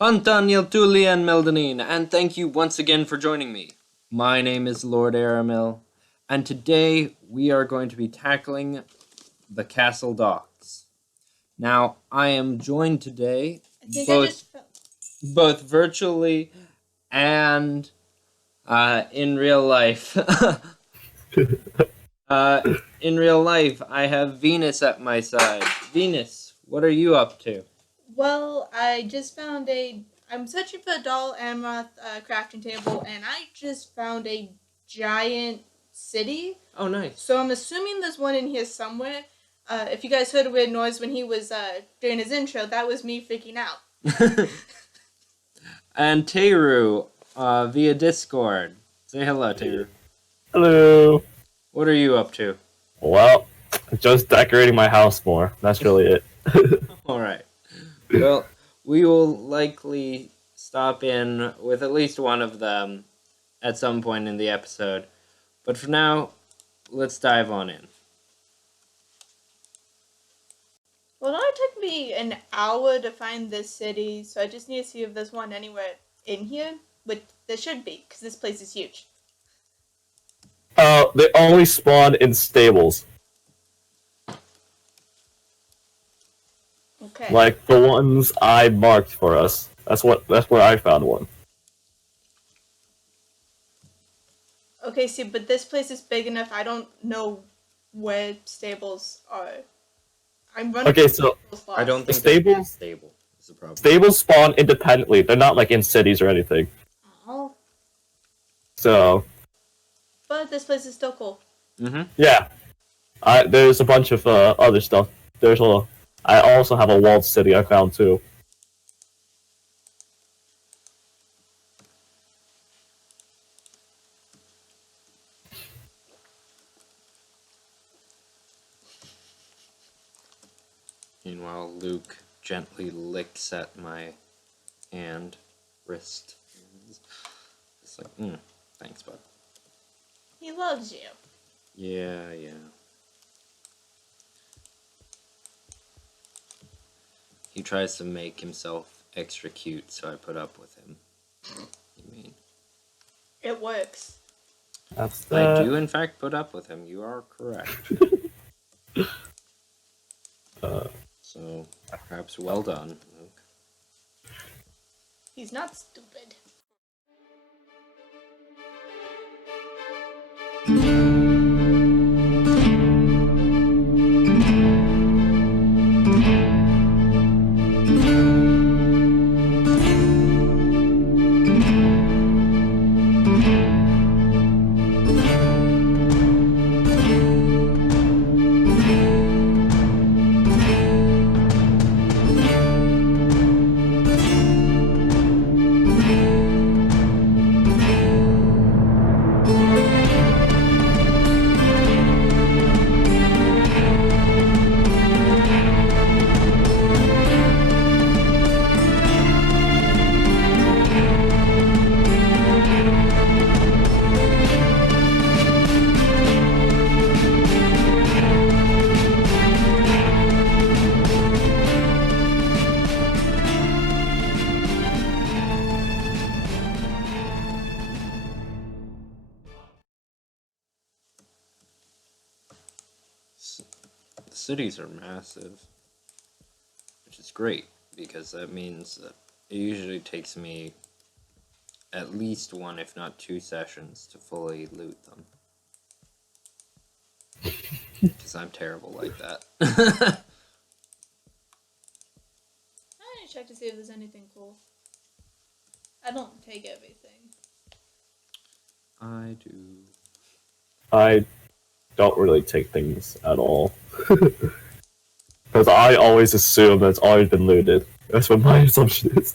Pantaniel Tulian Meldanin, and thank you once again for joining me. My name is Lord Aramil, and today we are going to be tackling the castle docks. Now, I am joined today both virtually and in real life. In real life, I have Venus at my side. Venus, what are you up to? Well, I just found I'm searching for a doll Amaranth crafting table, and I just found a giant city. Oh, nice. So I'm assuming there's one in here somewhere. If you guys heard a weird noise when he was doing his intro, that was me freaking out. And Taeru, via Discord. Say hello, Taeru. Hello. What are you up to? Well, just decorating my house more. That's really it. Alright. Well, we will likely stop in with at least one of them at some point in the episode. But for now, let's dive on in. Well, it only took me an hour to find this city, so I just need to see if there's one anywhere in here. But there should be, because this place is huge. They only spawn in stables. Okay. Like the ones I marked for us. That's where I found one. Okay, see, but this place is big enough. I don't know where stables are. I'm running. Okay, so I don't think stables stable is the problem. Stables spawn independently. They're not like in cities or anything. Oh. So. But this place is still cool. Mm-hmm. Yeah. There's a bunch of other stuff. I also have a walled city I found too. Meanwhile, Luke gently licks at my wrist. It's like, thanks, bud. He loves you. Yeah. He tries to make himself extra cute, so I put up with him. You mean? It works. I do, in fact, put up with him. You are correct. So, perhaps well done, Luke. He's not stupid. The cities are massive, which is great, because that means that it usually takes me at least one, if not two sessions to fully loot them. Because I'm terrible like that. I need to check to see if there's anything cool. I don't take everything. I do. I don't really take things at all. Because I always assume that it's always been looted. That's what my assumption is.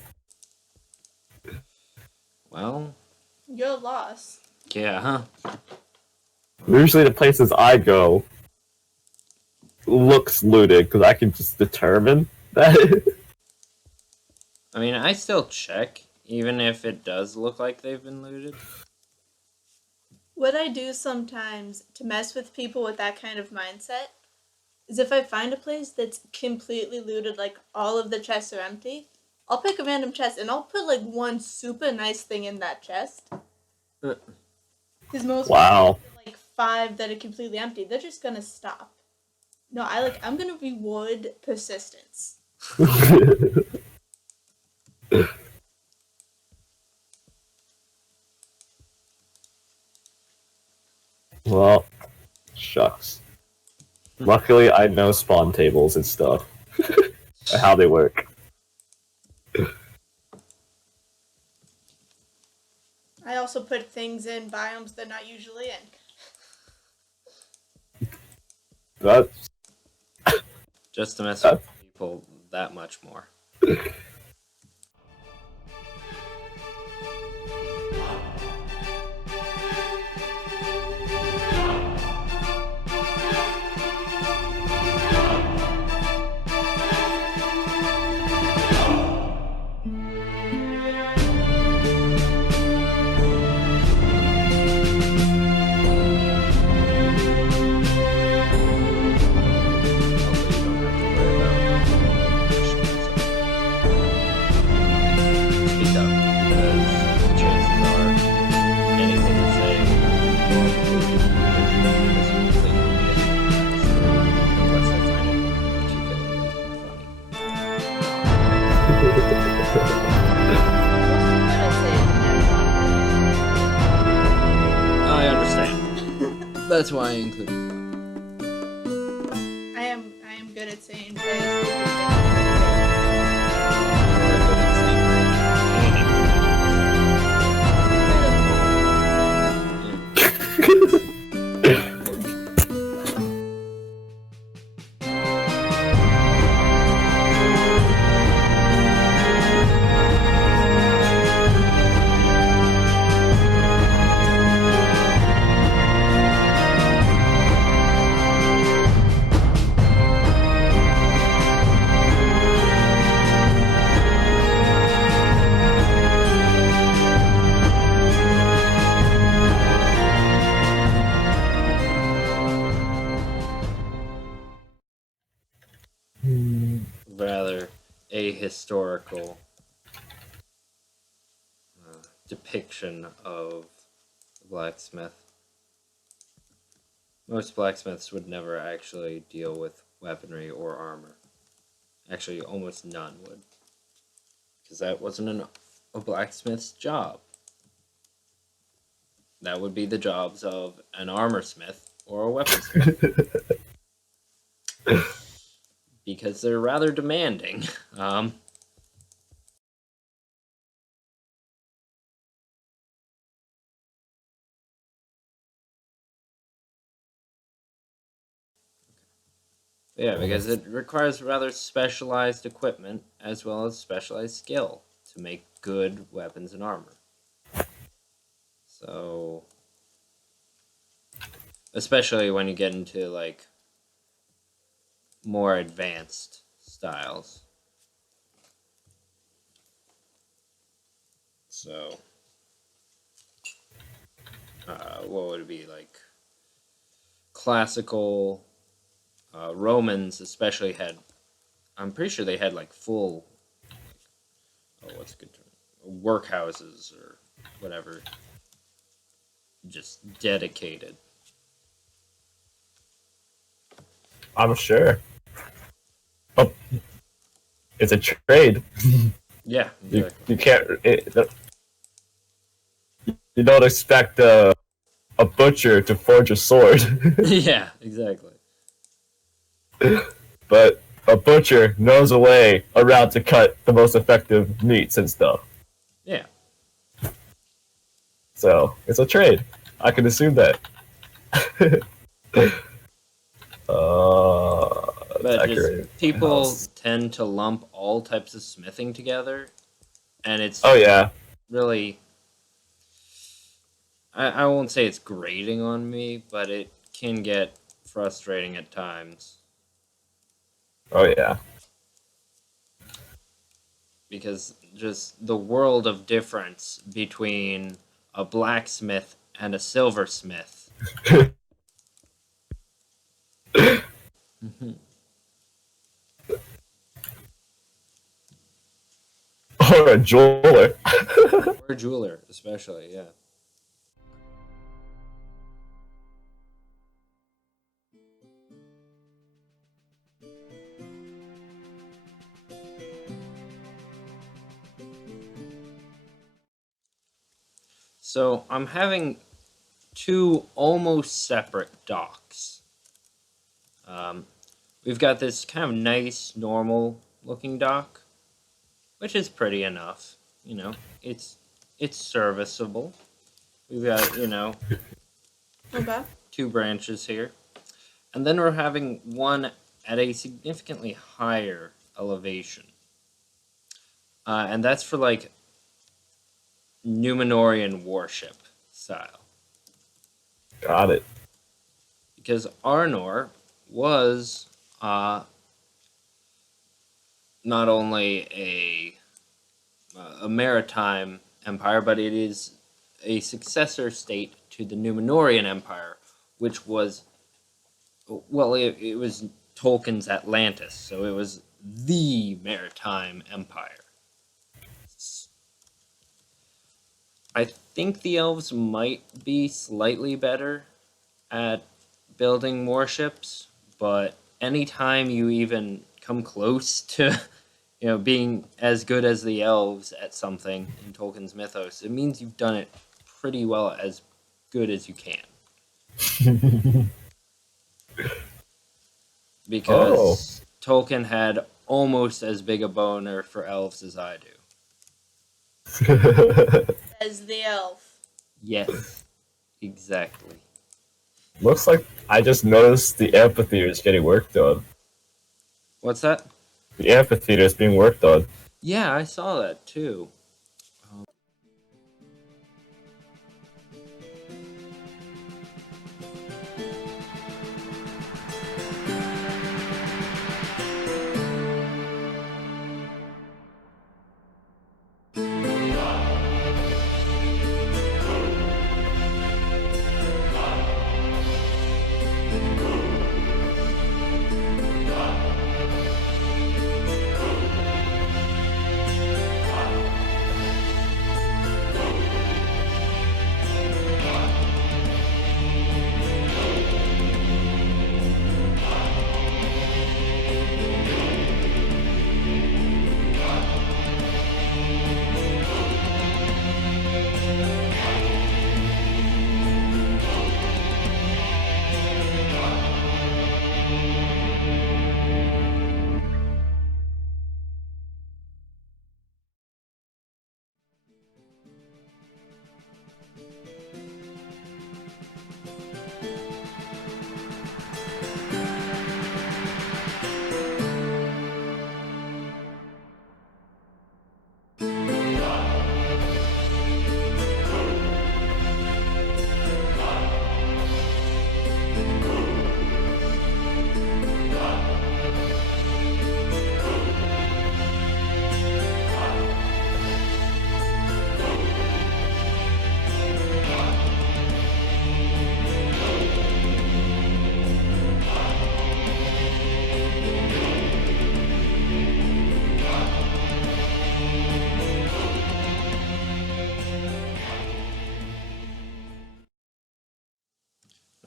Well, Your loss. yeah, huh? Usually the places I go looks looted, because I can just determine that. I mean, I still check, even if it does look like they've been looted. What I do sometimes to mess with people with that kind of mindset is if I find a place that's completely looted, like all of the chests are empty, I'll pick a random chest and I'll put like one super nice thing in that chest. Because most Wow. like 5 that are completely empty, they're just gonna stop. No, I'm gonna reward persistence. Well, shucks. Luckily, I know spawn tables and stuff. And how they work. I also put things in biomes they're not usually in. That's Just to mess with people that much more. I understand. That's why I included it. I am good at saying Rather ahistorical depiction of the blacksmith. Most blacksmiths would never actually deal with weaponry or armor. Actually, almost none would. Because that wasn't a blacksmith's job. That would be the jobs of an armor smith or a weaponsmith. Because they're rather demanding. Yeah, because it requires rather specialized equipment as well as specialized skill to make good weapons and armor. So, especially when you get into like more advanced styles. So, what would it be like? Classical Romans, especially, had. I'm pretty sure they had like full. Oh, what's a good term? Workhouses or whatever. Just dedicated. I'm sure. Oh, it's a trade. Yeah, exactly. You can't. You don't expect a butcher to forge a sword. Yeah, exactly. But a butcher knows a way around to cut the most effective meats and stuff. Yeah. So it's a trade. I can assume that. But just people tend to lump all types of smithing together, and it's really. I won't say it's grating on me, but it can get frustrating at times. Oh yeah. Because just the world of difference between a blacksmith and a silversmith. Or a jeweler. Or a jeweler, especially, yeah. So I'm having two almost separate docks. We've got this kind of nice, normal looking dock, which is pretty enough. You know, it's serviceable. We've got, Okay. two branches here. And then we're having one at a significantly higher elevation. And that's for like Numenorian warship style. Got it. Because Arnor was not only a maritime empire, but it is a successor state to the Numenorian Empire, which was, well, it was Tolkien's Atlantis, so it was the maritime empire. I think the elves might be slightly better at building warships, but anytime you even come close to being as good as the elves at something in Tolkien's mythos, it means you've done it pretty well, as good as you can. Because Tolkien had almost as big a boner for elves as I do. As the elf. Yes, exactly. Looks like I just noticed the amphitheater is getting worked on. What's that? The amphitheater is being worked on. Yeah, I saw that too.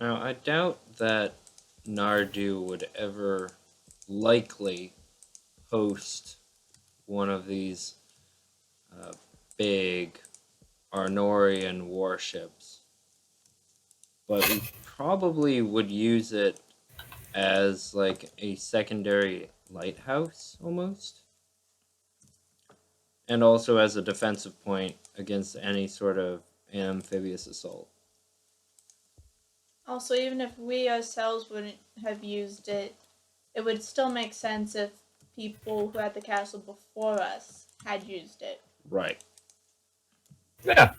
Now, I doubt that Nardu would ever likely host one of these big Arnorian warships, but we probably would use it as like a secondary lighthouse almost, and also as a defensive point against any sort of amphibious assault. Also, even if we ourselves wouldn't have used it, it would still make sense if people who had the castle before us had used it. Right. Yeah.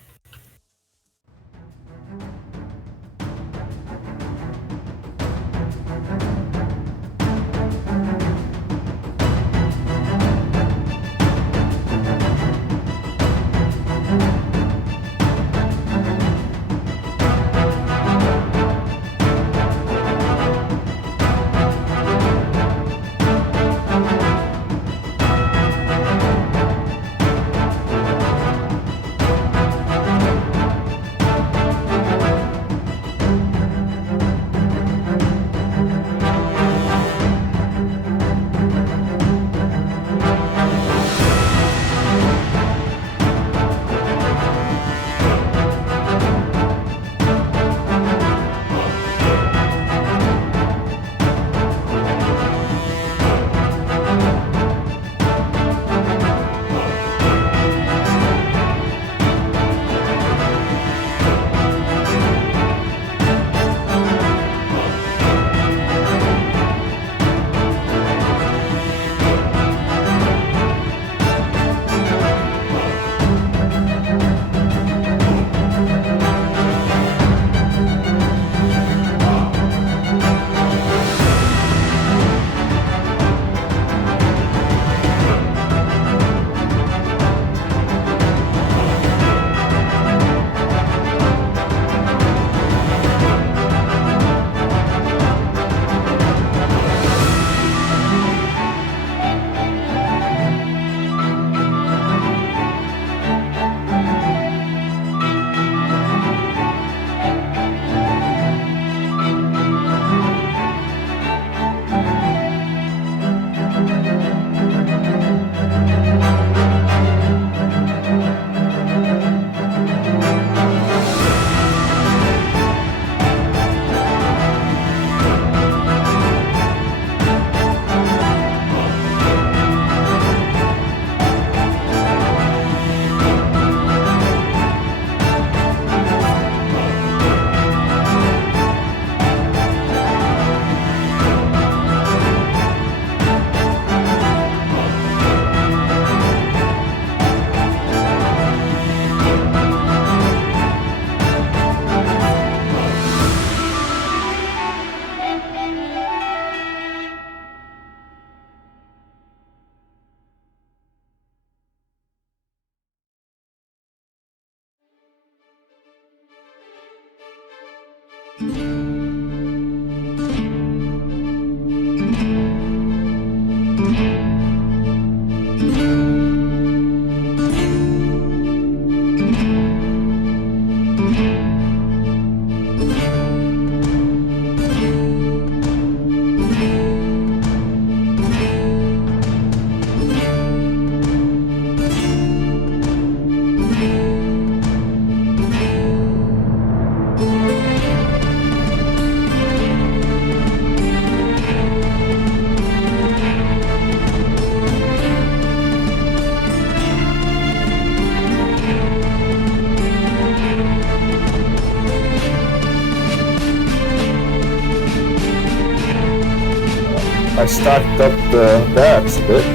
I stocked up the bats a bit.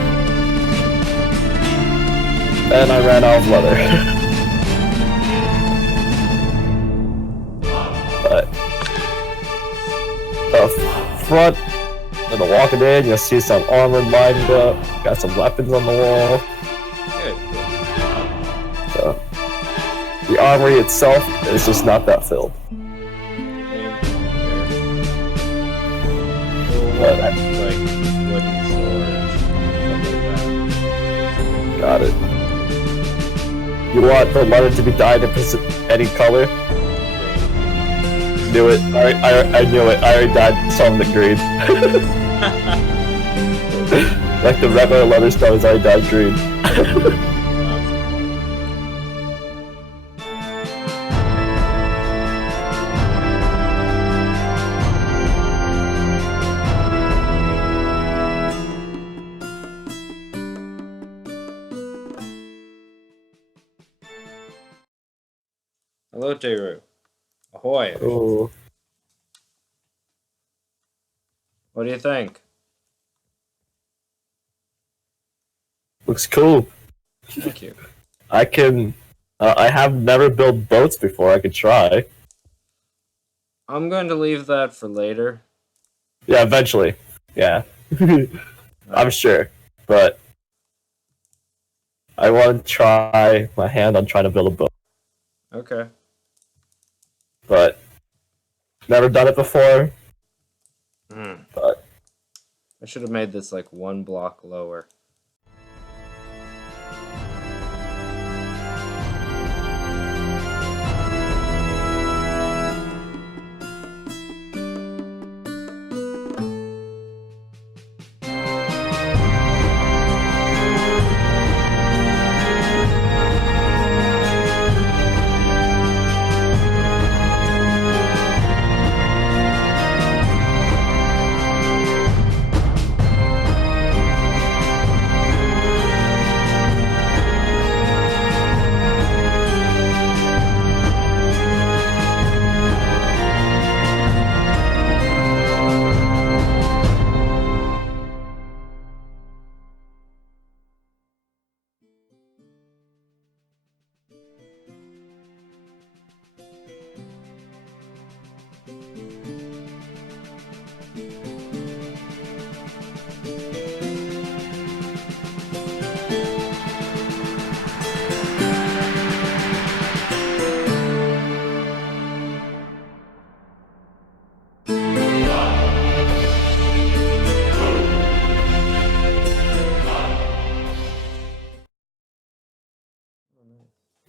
And I ran out of leather. But the front and the walking in, you'll see some armor lined up, got some weapons on the wall. Good. So the armory itself is just not that filled. But like wooden swords, stuff like that. Got it. You want the leather to be dyed in any color? Knew it. I knew it. I already dyed some the green. Like the regular leather stones, I dyed green. Hello, Taeru. Ahoy. Ooh. What do you think? Looks cool. Thank you. I can. I have never built boats before. I could try. I'm going to leave that for later. Yeah, eventually. Yeah. I'm sure. But I want to try my hand on trying to build a boat. Okay. But never done it before. But I should have made this like one block lower.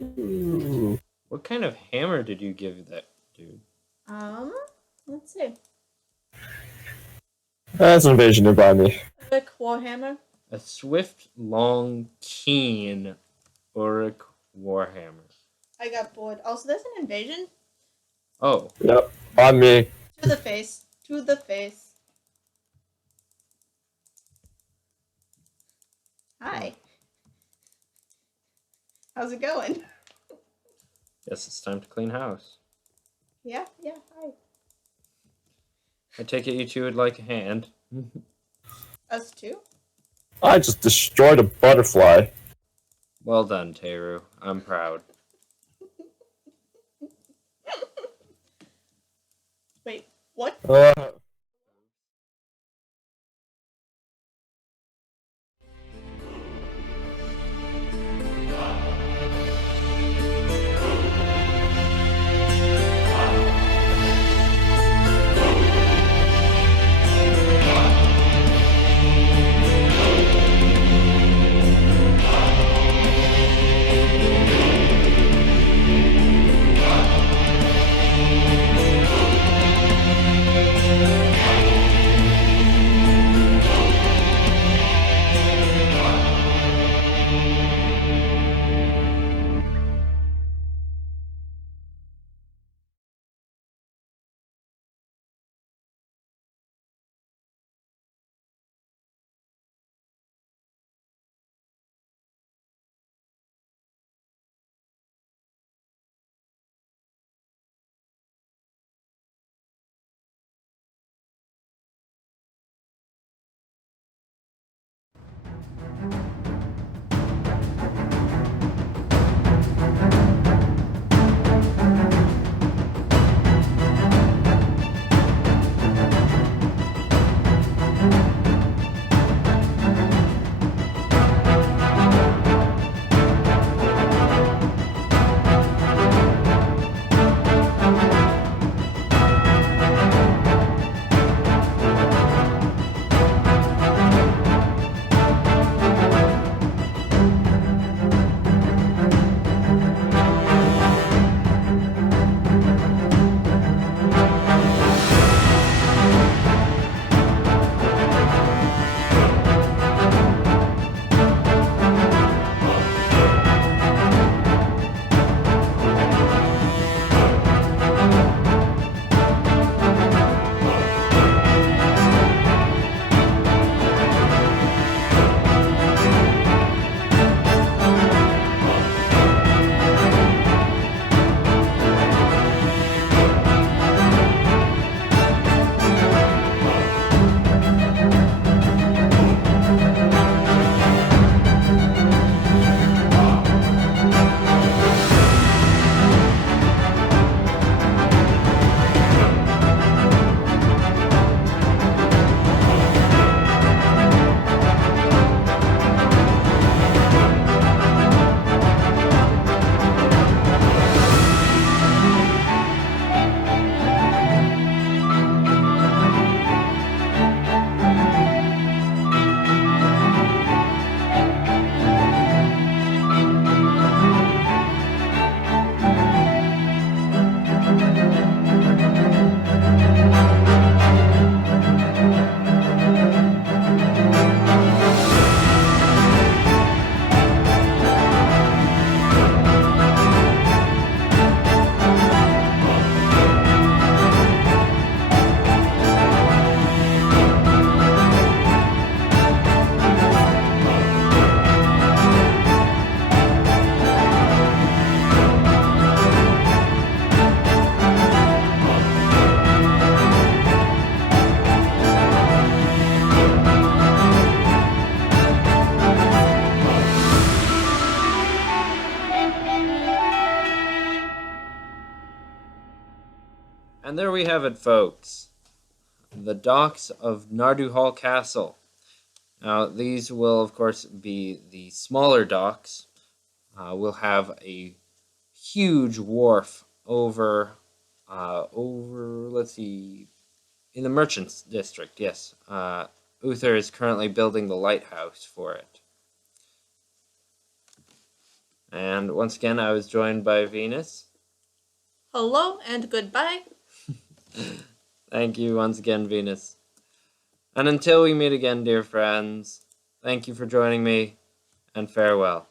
ooh, What kind of hammer did you give that dude? Let's see. that's an invasion nearby me. Quick warhammer. A swift, long, keen Uruk warhammer. I got bored. Also, there's an invasion. Oh, Yep, on me. To the face. To the face. Hi. How's it going? guess it's time to clean house. Yeah, hi. I take it you two would like a hand. Us too? I just destroyed a butterfly. Well done, Taeru. I'm proud. Wait, what? And there we have it, folks. The docks of Narduhal Castle. Now, these will, of course, be the smaller docks. We'll have a huge wharf over, let's see, in the Merchants District, yes. Uther is currently building the lighthouse for it. And once again, I was joined by Venus. Hello and goodbye. Thank you once again, Venus. And until we meet again, dear friends, thank you for joining me, and farewell.